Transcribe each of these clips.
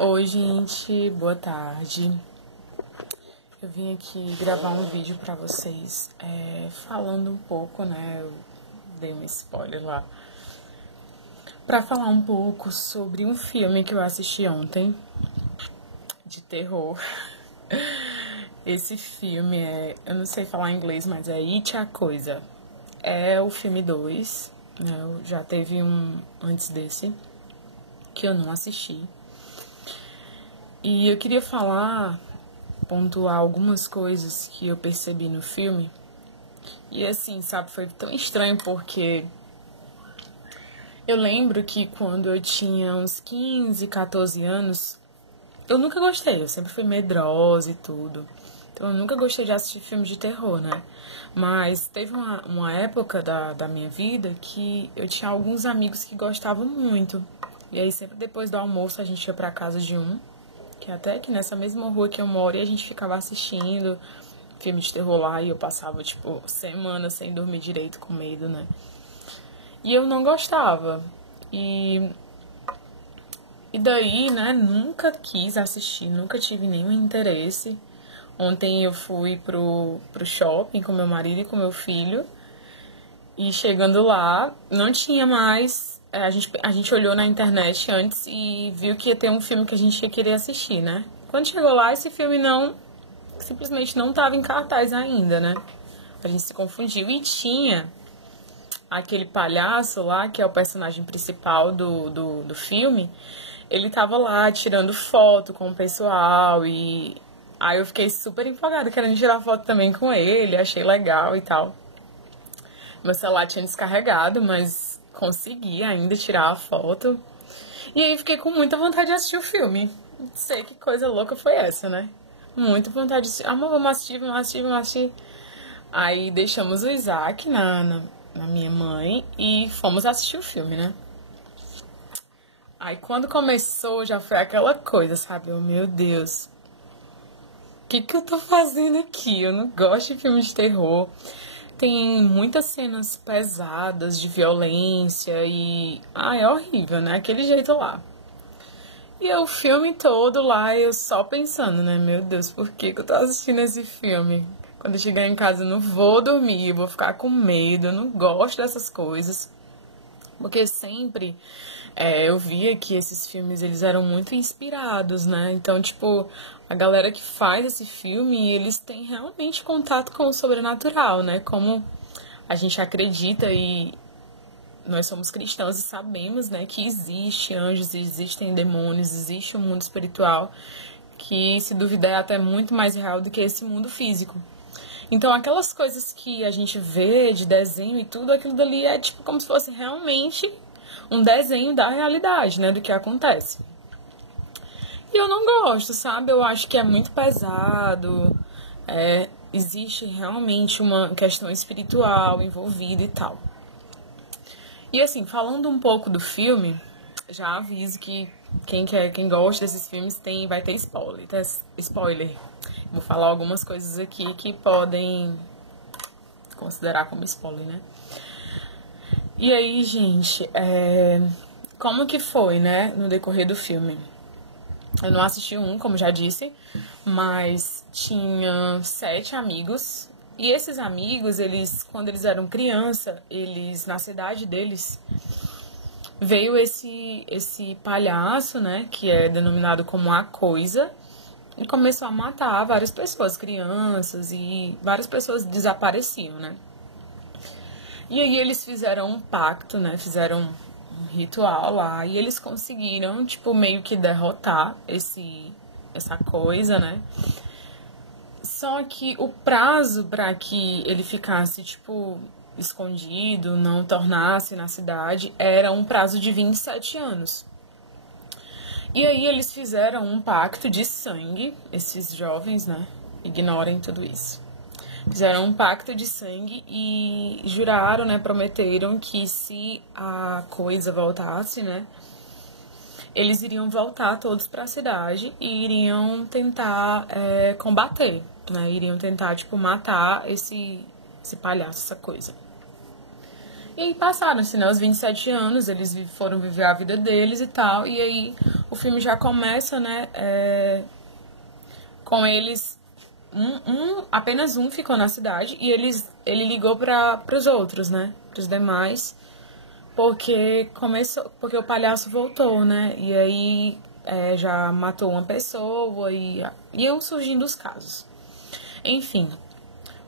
Oi, gente, boa tarde. Eu vim aqui gravar um vídeo pra vocês, falando um pouco, né? Eu dei um spoiler lá. Pra falar um pouco sobre um filme que eu assisti ontem, de terror. Esse filme eu não sei falar inglês, mas é It a Coisa. É o filme 2, né? Já teve um antes desse, que eu não assisti. E eu queria pontuar algumas coisas que eu percebi no filme. E assim, sabe, foi tão estranho porque eu lembro que quando eu tinha uns 15, 14 anos, eu nunca gostei, eu sempre fui medrosa e tudo. Então eu nunca gostei de assistir filmes de terror, né? Mas teve uma época da minha vida que eu tinha alguns amigos que gostavam muito. E aí sempre depois do almoço a gente ia pra casa de um, que até aqui nessa mesma rua que eu moro, e a gente ficava assistindo filme de terror lá, e eu passava, tipo, semanas sem dormir direito, com medo, né? E eu não gostava. E daí, né, nunca quis assistir, nunca tive nenhum interesse. Ontem eu fui pro shopping com meu marido e com meu filho, e chegando lá, não tinha mais. A gente olhou na internet antes e viu que ia ter um filme que a gente ia querer assistir, né? Quando chegou lá, esse filme simplesmente não estava em cartaz ainda, né? A gente se confundiu e tinha aquele palhaço lá, que é o personagem principal do filme. Ele tava lá tirando foto com o pessoal e aí eu fiquei super empolgada, querendo tirar foto também com ele, achei legal e tal. Meu celular tinha descarregado, mas consegui ainda tirar a foto. E aí fiquei com muita vontade de assistir o filme. Não sei que coisa louca foi essa, né? Muita vontade de assistir. Amor, vamos assistir. Aí deixamos o Isaac na minha mãe e fomos assistir o filme, né? Aí quando começou já foi aquela coisa, sabe? Meu Deus, o que eu tô fazendo aqui? Eu não gosto de filme de terror. Tem muitas cenas pesadas de violência e... é horrível, né? Aquele jeito lá. E o filme todo lá, eu só pensando, né? Meu Deus, por que eu tô assistindo esse filme? Quando eu chegar em casa, eu não vou dormir, eu vou ficar com medo, eu não gosto dessas coisas. Porque sempre eu via que esses filmes, eles eram muito inspirados, né? Então, tipo, a galera que faz esse filme, eles têm realmente contato com o sobrenatural, né? Como a gente acredita e nós somos cristãos e sabemos, né, que existe anjos, existem demônios, existe um mundo espiritual que, se duvidar, é até muito mais real do que esse mundo físico. Então, aquelas coisas que a gente vê de desenho e tudo, aquilo dali é tipo como se fosse realmente um desenho da realidade, né, do que acontece. E eu não gosto, sabe? Eu acho que é muito pesado, existe realmente uma questão espiritual envolvida e tal. E assim, falando um pouco do filme, já aviso que quem gosta desses filmes vai ter spoiler, tá? Spoiler. Vou falar algumas coisas aqui que podem considerar como spoiler, né? E aí, gente, como que foi, né, no decorrer do filme? Eu não assisti como já disse, mas tinha 7 amigos. E esses amigos, quando eles eram criança, na cidade deles, veio esse palhaço, né, que é denominado como a Coisa, e começou a matar várias pessoas, crianças, e várias pessoas desapareciam, né. E aí eles fizeram um pacto, né, fizeram um ritual lá, e eles conseguiram, tipo, meio que derrotar essa coisa, né. Só que o prazo para que ele ficasse, tipo, escondido, não tornasse na cidade, era um prazo de 27 anos. E aí eles fizeram um pacto de sangue, esses jovens, né? Ignorem tudo isso. Fizeram um pacto de sangue e juraram, né? Prometeram que se a Coisa voltasse, né? Eles iriam voltar todos para a cidade e iriam tentar combater, né? Iriam tentar, tipo, matar esse palhaço, essa coisa. E aí passaram-se, né, os 27 anos, eles foram viver a vida deles e tal. E aí o filme já começa, né, com eles... apenas um ficou na cidade e ele ligou para os outros, né, para os demais, porque o palhaço voltou, né, e aí já matou uma pessoa e iam surgindo os casos. Enfim,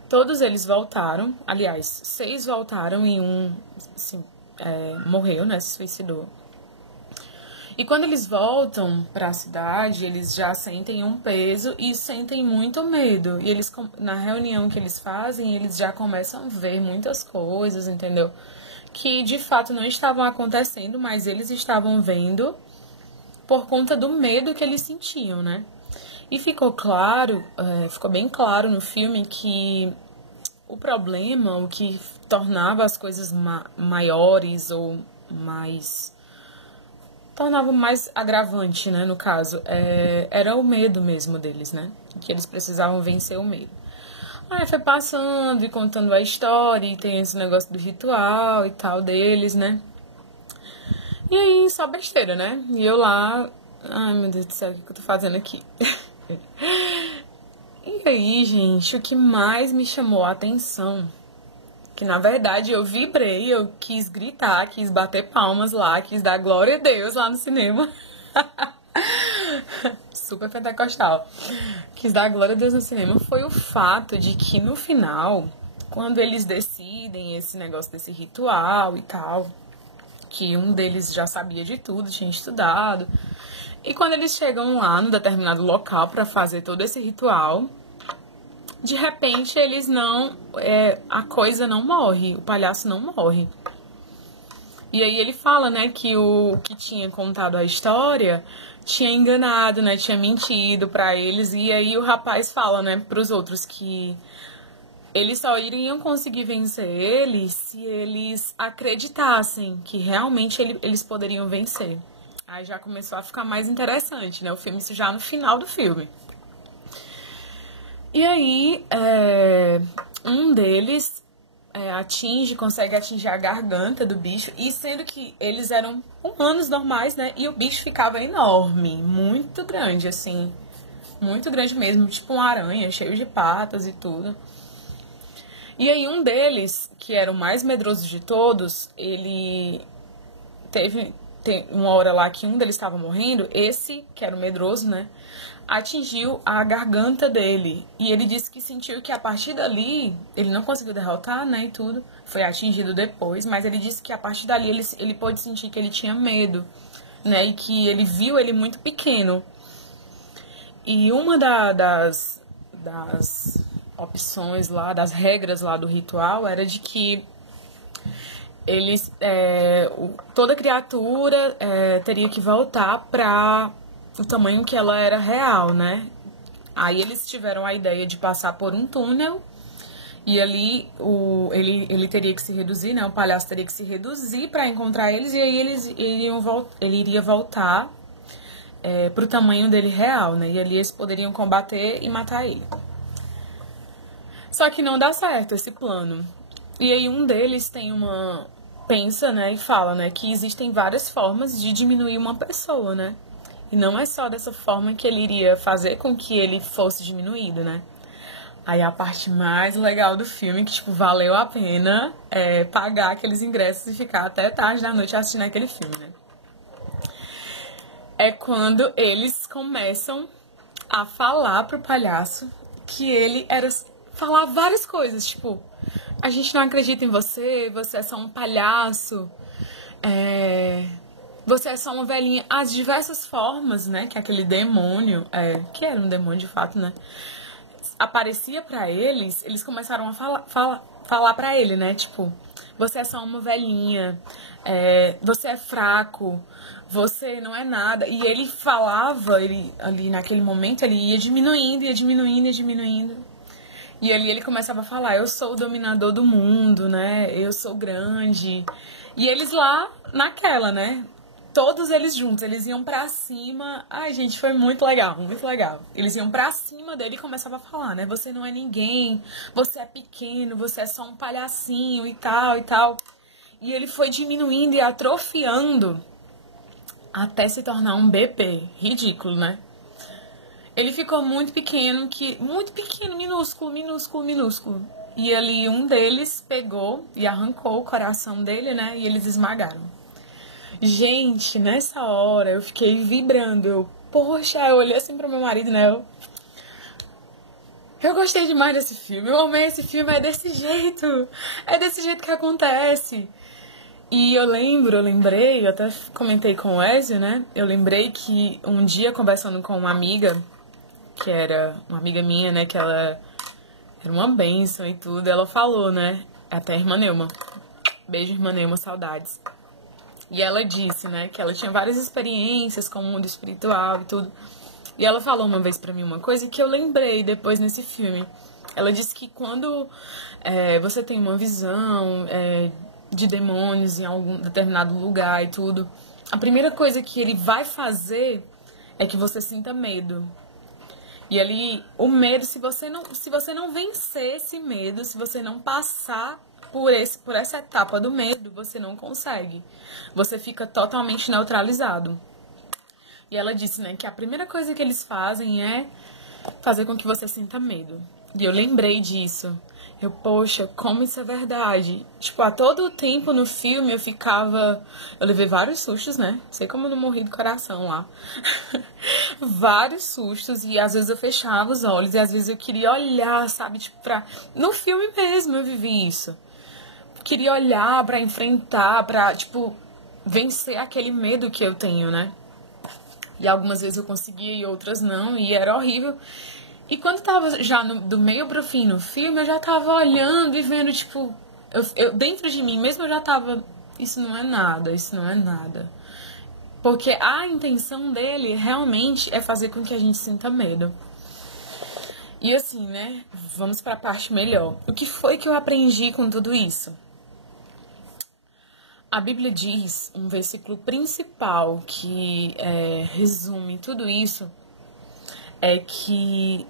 todos eles voltaram, aliás, 6 voltaram e um assim, morreu, né, se suicidou. E quando eles voltam para a cidade, eles já sentem um peso e sentem muito medo. E eles, na reunião que eles fazem, eles já começam a ver muitas coisas, entendeu? Que de fato não estavam acontecendo, mas eles estavam vendo por conta do medo que eles sentiam, né? E ficou bem claro no filme que o problema, o que tornava as coisas maiores ou mais... tornava mais agravante, né, no caso, era o medo mesmo deles, né, que eles precisavam vencer o medo. Aí foi passando e contando a história, e tem esse negócio do ritual e tal deles, né, e aí só besteira, né, e eu lá, ai meu Deus do céu, o que eu tô fazendo aqui? E aí, gente, o que mais me chamou a atenção, que na verdade eu vibrei, eu quis gritar, quis bater palmas lá, quis dar glória a Deus lá no cinema. Super pentecostal. Quis dar glória a Deus no cinema. Foi o fato de que no final, quando eles decidem esse negócio desse ritual e tal, que um deles já sabia de tudo, tinha estudado, e quando eles chegam lá no determinado local para fazer todo esse ritual, de repente eles não... a coisa não morre, o palhaço não morre. E aí ele fala, né, que o que tinha contado a história tinha enganado, né, tinha mentido pra eles. E aí o rapaz fala, né, pros outros que eles só iriam conseguir vencer ele se eles acreditassem que realmente eles poderiam vencer. Aí já começou a ficar mais interessante, né, o filme, isso já no final do filme. E aí, um deles consegue atingir a garganta do bicho, e sendo que eles eram humanos normais, né, e o bicho ficava enorme, muito grande, assim, muito grande mesmo, tipo uma aranha, cheio de patas e tudo. E aí um deles, que era o mais medroso de todos, ele tem uma hora lá que um deles estava morrendo, esse, que era o medroso, né, atingiu a garganta dele. E ele disse que sentiu que a partir dali, ele não conseguiu derrotar, né, e tudo, foi atingido depois, mas ele disse que a partir dali ele pôde sentir que ele tinha medo, né, e que ele viu ele muito pequeno. E uma das opções lá, das regras lá do ritual, era de que eles, toda criatura teria que voltar para o tamanho que ela era real, né? Aí eles tiveram a ideia de passar por um túnel e ali ele teria que se reduzir, né? O palhaço teria que se reduzir para encontrar eles, e aí ele iria voltar pro tamanho dele real, né? E ali eles poderiam combater e matar ele. Só que não dá certo esse plano. E aí um deles pensa, né, e fala, né, que existem várias formas de diminuir uma pessoa, né? E não é só dessa forma que ele iria fazer com que ele fosse diminuído, né? Aí a parte mais legal do filme, que, tipo, valeu a pena pagar aqueles ingressos e ficar até tarde da noite assistindo aquele filme, né? É quando eles começam a falar pro palhaço que ele era... falar várias coisas, tipo... a gente não acredita em você, você é só um palhaço, você é só uma velhinha. As diversas formas, né, que aquele demônio, que era um demônio de fato, né, aparecia pra eles, eles começaram a falar pra ele, né, tipo, você é só uma velhinha, você é fraco, você não é nada. E ele falava, ali naquele momento, ele ia diminuindo. E ali ele começava a falar, eu sou o dominador do mundo, né? Eu sou grande. E eles lá naquela, né? Todos eles juntos, eles iam pra cima. Ai, gente, foi muito legal, muito legal. Eles iam pra cima dele e começavam a falar, né? Você não é ninguém, você é pequeno, você é só um palhacinho e tal e tal. E ele foi diminuindo e atrofiando até se tornar um bebê. Ridículo, né? Ele ficou muito pequeno, minúsculo, minúsculo, minúsculo. E ali um deles pegou e arrancou o coração dele, né? E eles esmagaram. Gente, nessa hora eu fiquei vibrando. Poxa, eu olhei assim pro meu marido, né? Eu gostei demais desse filme. Eu amei esse filme. É desse jeito. É desse jeito que acontece. E eu lembrei, eu até comentei com o Ezio, né? Eu lembrei que um dia, conversando com uma amiga, que era uma amiga minha, né? Que ela era uma bênção e tudo. Ela falou, né? Até a irmã Neuma. Beijo, irmã Neuma, saudades. E ela disse, né? Que ela tinha várias experiências com o mundo espiritual e tudo. E ela falou uma vez pra mim uma coisa que eu lembrei depois nesse filme. Ela disse que quando você tem uma visão de demônios em algum determinado lugar e tudo, a primeira coisa que ele vai fazer é que você sinta medo. E ali, o medo, se você não vencer esse medo, se você não passar por essa etapa do medo, você não consegue. Você fica totalmente neutralizado. E ela disse, né, que a primeira coisa que eles fazem é fazer com que você sinta medo. E eu lembrei disso. Poxa, como isso é verdade. Tipo, a todo tempo no filme eu levei vários sustos, né? Sei como eu não morri do coração lá. Vários sustos, e às vezes eu fechava os olhos, e às vezes eu queria olhar, sabe, tipo, no filme mesmo eu vivi isso. Queria olhar pra enfrentar, pra, tipo, vencer aquele medo que eu tenho, né? E algumas vezes eu conseguia e outras não, e era horrível. E quando tava já do meio pro fim no filme, eu já tava olhando e vendo, tipo... Eu dentro de mim mesmo eu já tava... Isso não é nada, isso não é nada. Porque a intenção dele realmente é fazer com que a gente sinta medo. E assim, né? Vamos pra parte melhor. O que foi que eu aprendi com tudo isso? A Bíblia diz, um versículo principal que resume tudo isso, é que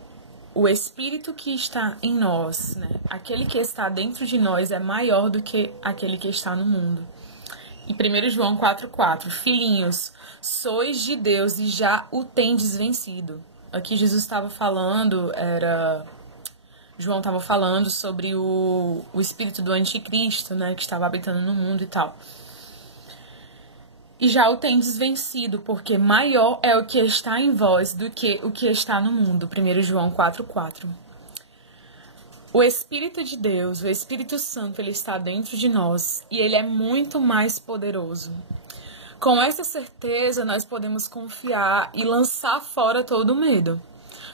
o Espírito que está em nós, né, aquele que está dentro de nós é maior do que aquele que está no mundo. Em 1 João 4,4, filhinhos, sois de Deus e já o tendes vencido. Aqui Jesus estava falando, João estava falando sobre o espírito do anticristo, né, que estava habitando no mundo e tal. E já o tendes vencido, porque maior é o que está em vós do que o que está no mundo. 1 João 4,4. O Espírito de Deus, o Espírito Santo, ele está dentro de nós e ele é muito mais poderoso. Com essa certeza, nós podemos confiar e lançar fora todo o medo.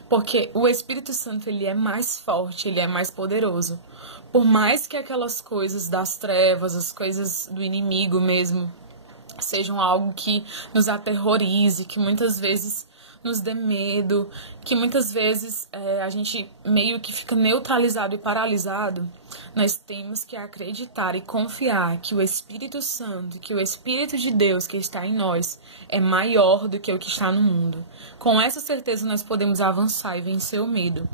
Porque o Espírito Santo, ele é mais forte, ele é mais poderoso. Por mais que aquelas coisas das trevas, as coisas do inimigo mesmo, sejam algo que nos aterrorize, que muitas vezes nos dê medo, que muitas vezes a gente meio que fica neutralizado e paralisado, nós temos que acreditar e confiar que o Espírito Santo, que o Espírito de Deus que está em nós é maior do que o que está no mundo. Com essa certeza nós podemos avançar e vencer o medo.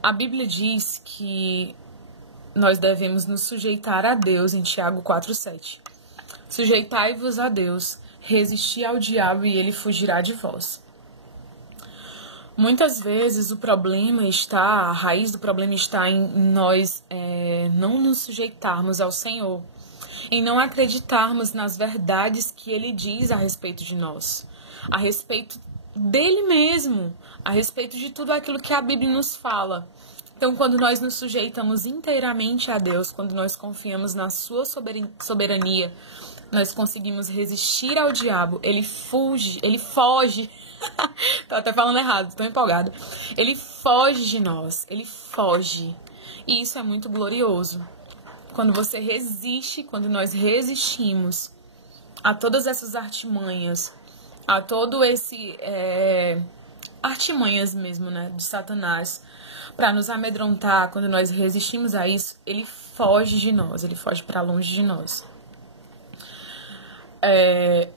A Bíblia diz que nós devemos nos sujeitar a Deus em Tiago 4,7. Sujeitai-vos a Deus, resisti ao diabo e ele fugirá de vós. Muitas vezes a raiz do problema está em nós não nos sujeitarmos ao Senhor, em não acreditarmos nas verdades que Ele diz a respeito de nós, a respeito dele mesmo, a respeito de tudo aquilo que a Bíblia nos fala. Então, quando nós nos sujeitamos inteiramente a Deus, quando nós confiamos na sua soberania, nós conseguimos resistir ao diabo. Ele foge. Tô até falando errado, tô empolgada. Ele foge de nós, ele foge. E isso é muito glorioso. Quando você resiste, quando nós resistimos a todas essas artimanhas, a todo esse... artimanhas mesmo, né, de Satanás, para nos amedrontar, quando nós resistimos a isso, ele foge de nós, ele foge para longe de nós.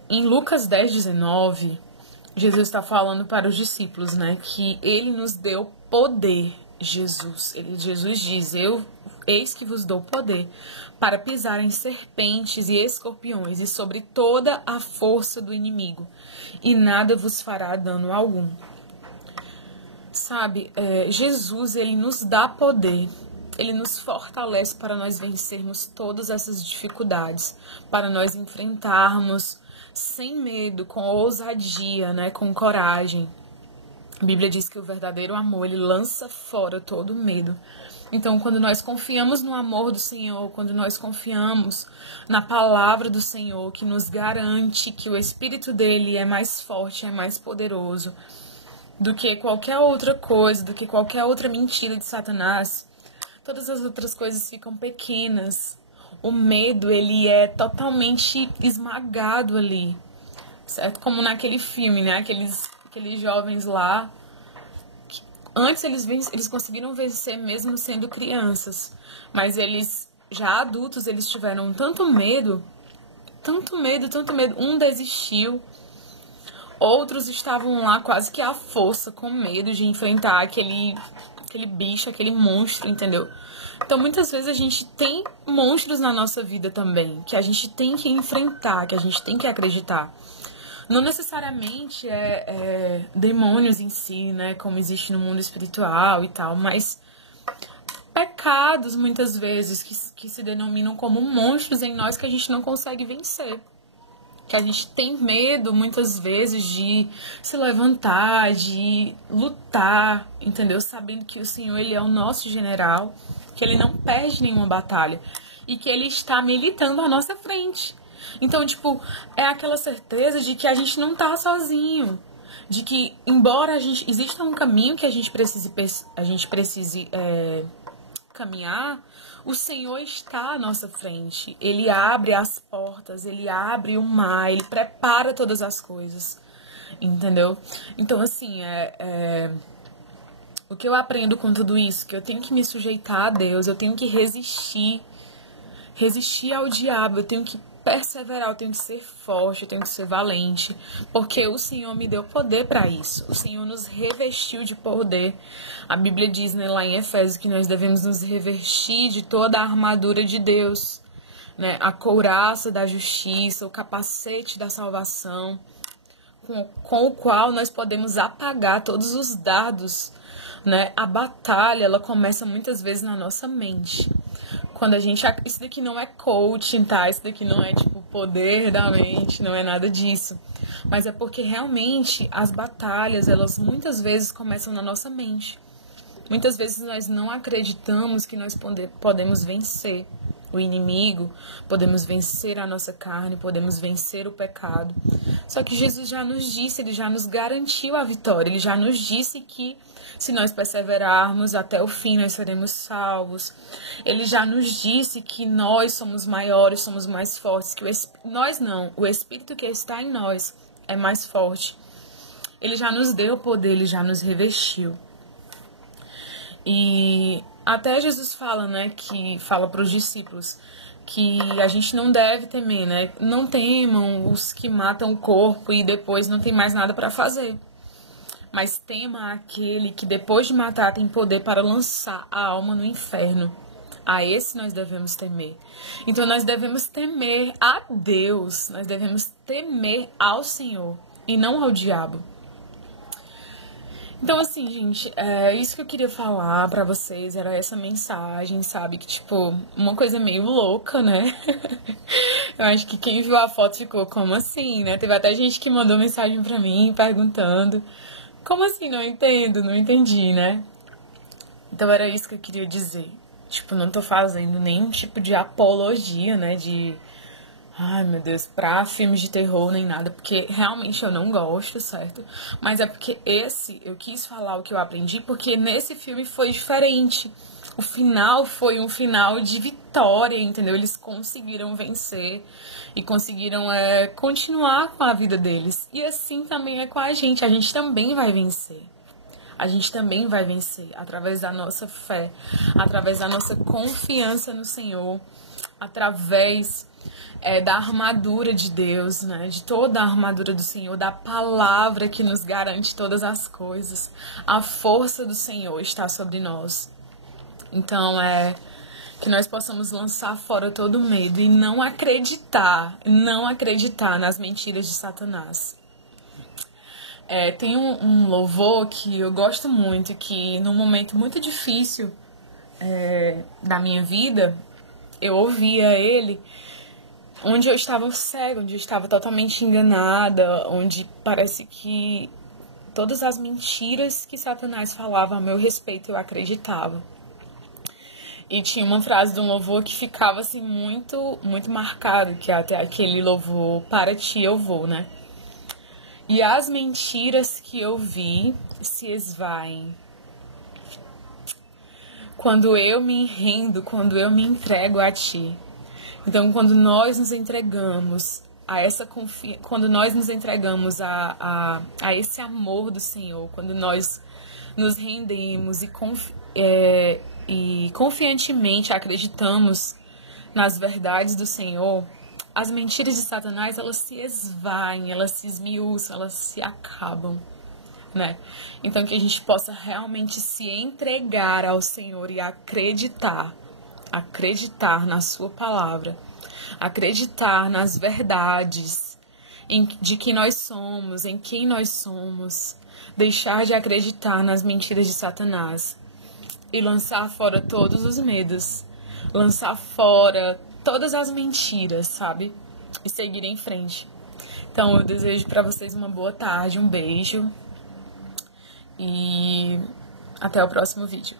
Em Lucas 10:19, Jesus está falando para os discípulos, né, que ele nos deu poder. Jesus diz, eis que vos dou poder para pisar em serpentes e escorpiões e sobre toda a força do inimigo, e nada vos fará dano algum. Sabe, Jesus, ele nos dá poder, ele nos fortalece para nós vencermos todas essas dificuldades, para nós enfrentarmos sem medo, com ousadia, né, com coragem. A Bíblia diz que o verdadeiro amor, ele lança fora todo medo. Então, quando nós confiamos no amor do Senhor, quando nós confiamos na palavra do Senhor, que nos garante que o Espírito dele é mais forte, é mais poderoso do que qualquer outra coisa, do que qualquer outra mentira de Satanás, todas as outras coisas ficam pequenas. O medo, ele é totalmente esmagado ali, certo? Como naquele filme, né? Aqueles jovens lá, antes eles conseguiram vencer mesmo sendo crianças, mas eles, já adultos, eles tiveram tanto medo, tanto medo, tanto medo. Um desistiu, outros estavam lá quase que à força, com medo de enfrentar aquele bicho, aquele monstro, entendeu? Então, muitas vezes a gente tem monstros na nossa vida também, que a gente tem que enfrentar, que a gente tem que acreditar. Não necessariamente demônios em si, né, como existe no mundo espiritual e tal, mas pecados, muitas vezes, que se denominam como monstros em nós que a gente não consegue vencer. Que a gente tem medo, muitas vezes, de se levantar, de lutar, entendeu? Sabendo que o Senhor, ele é o nosso general, que ele não perde nenhuma batalha e que ele está militando à nossa frente. Então, tipo, é aquela certeza de que a gente não tá sozinho, de que, embora exista um caminho que a gente precise caminhar, o Senhor está à nossa frente. Ele abre as portas, ele abre o mar, ele prepara todas as coisas, entendeu? Então, assim, o que eu aprendo com tudo isso, que eu tenho que me sujeitar a Deus, eu tenho que resistir ao diabo, eu tenho que perseverar, eu tenho que ser forte, eu tenho que ser valente, porque o Senhor me deu poder para isso. O Senhor nos revestiu de poder. A Bíblia diz, né, lá em Efésios, que nós devemos nos revestir de toda a armadura de Deus, né, a couraça da justiça, o capacete da salvação, com o qual nós podemos apagar todos os dardos, né? A batalha, ela começa muitas vezes na nossa mente. Quando a gente... Isso daqui não é coaching, tá? Isso daqui não é, tipo, poder da mente, não é nada disso. Mas é porque, realmente, as batalhas, elas muitas vezes começam na nossa mente. Muitas vezes nós não acreditamos que nós podemos vencer o inimigo, podemos vencer a nossa carne, podemos vencer o pecado. Só que Jesus já nos disse, ele já nos garantiu a vitória, ele já nos disse que se nós perseverarmos até o fim, nós seremos salvos. Ele já nos disse que nós somos maiores, somos mais fortes, que o Espírito que está em nós é mais forte. Ele já nos deu poder, ele já nos revestiu. E até Jesus fala, né, que fala para os discípulos que a gente não deve temer, né? Não temam os que matam o corpo e depois não tem mais nada para fazer. Mas tema aquele que depois de matar tem poder para lançar a alma no inferno. A esse nós devemos temer. Então nós devemos temer a Deus, nós devemos temer ao Senhor e não ao diabo. Então, assim, gente, isso que eu queria falar pra vocês, era essa mensagem, sabe? Que, tipo, uma coisa meio louca, né? Eu acho que quem viu a foto ficou, como assim, né? Teve até gente que mandou mensagem pra mim, perguntando, como assim? Não entendo, não entendi, né? Então, era isso que eu queria dizer. Tipo, não tô fazendo nenhum tipo de apologia, né? Ai, meu Deus, pra filmes de terror nem nada, porque realmente eu não gosto, certo? Mas é porque eu quis falar o que eu aprendi, porque nesse filme foi diferente. O final foi um final de vitória, entendeu? Eles conseguiram vencer e conseguiram continuar com a vida deles. E assim também é com a gente também vai vencer. A gente também vai vencer através da nossa fé, através da nossa confiança no Senhor, através da armadura de Deus, né? De toda a armadura do Senhor, da palavra que nos garante todas as coisas. A força do Senhor está sobre nós. Então, que nós possamos lançar fora todo medo e não acreditar nas mentiras de Satanás. Tem um louvor que eu gosto muito, que num momento muito difícil da minha vida, eu ouvia ele, onde eu estava cega, onde eu estava totalmente enganada, onde parece que todas as mentiras que Satanás falava a meu respeito eu acreditava. E tinha uma frase de um louvor que ficava assim muito, muito marcado, que é até aquele louvor, para ti eu vou, né? E as mentiras que eu vi se esvaem. Quando eu me rendo, quando eu me entrego a ti. Então, quando nós nos entregamos a essa quando nós nos entregamos a esse amor do Senhor, quando nós nos rendemos e confiantemente acreditamos nas verdades do Senhor, as mentiras de Satanás, elas se esvaem, elas se esmiuçam, elas se acabam, né? Então, que a gente possa realmente se entregar ao Senhor e acreditar na sua palavra, acreditar nas verdades de que nós somos, em quem nós somos, deixar de acreditar nas mentiras de Satanás e lançar fora todos os medos, lançar fora todas as mentiras, sabe? E seguir em frente. Então, eu desejo para vocês uma boa tarde, um beijo e até o próximo vídeo.